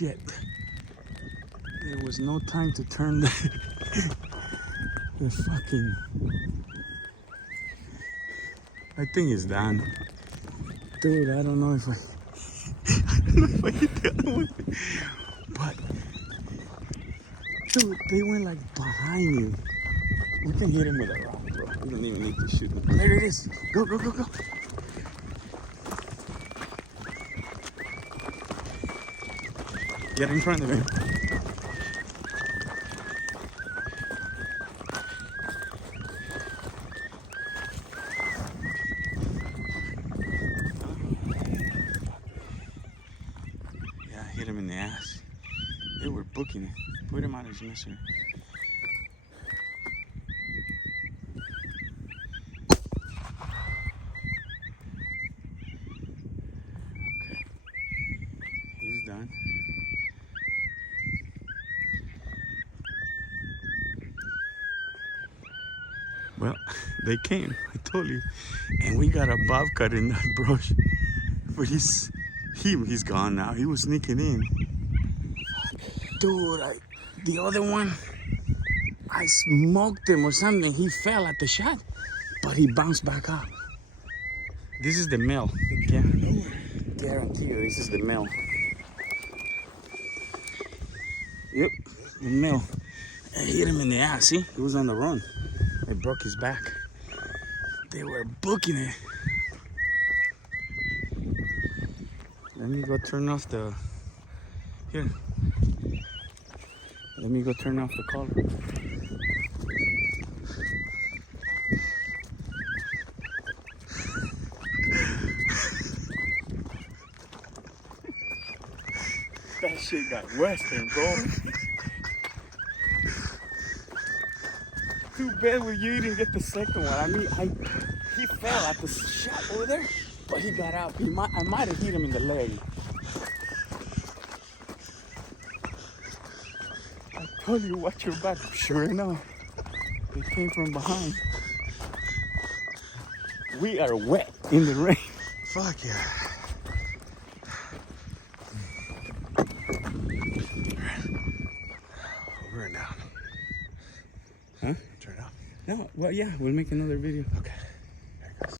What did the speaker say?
shit. There was no time to turn the fucking... I think it's done. Dude, I don't know if I... I don't know if I hit the other one. But... Dude, they went like behind you. We can hit him with a rock, bro. We don't even need to shoot him. There it is. Go, go, go, go. Get in front of him. Yeah, hit him in the ass. They were booking it. Put him out of his misery. Okay. He's done. Well, they came, I told you. And we got a bobcat in that brush. But he's gone now. He was sneaking in. Dude, the other one, I smoked him or something. He fell at the shot, but he bounced back up. This is the male. Yeah. Guarantee you, this is the male. Yep, the male. I hit him in the ass, see? He was on the run. I broke his back. They were booking it. Let me go turn off the... Here. Let me go turn off the collar. That shit got western, bro. Too bad you didn't get the second one. I mean, he fell at the shot over there, but he got out. I might have hit him in the leg. I told you watch your back. Sure enough, they came from behind. We are wet in the rain. Fuck yeah. Over and down. Huh? Turn it off. No, well, yeah, we'll make another video. Okay.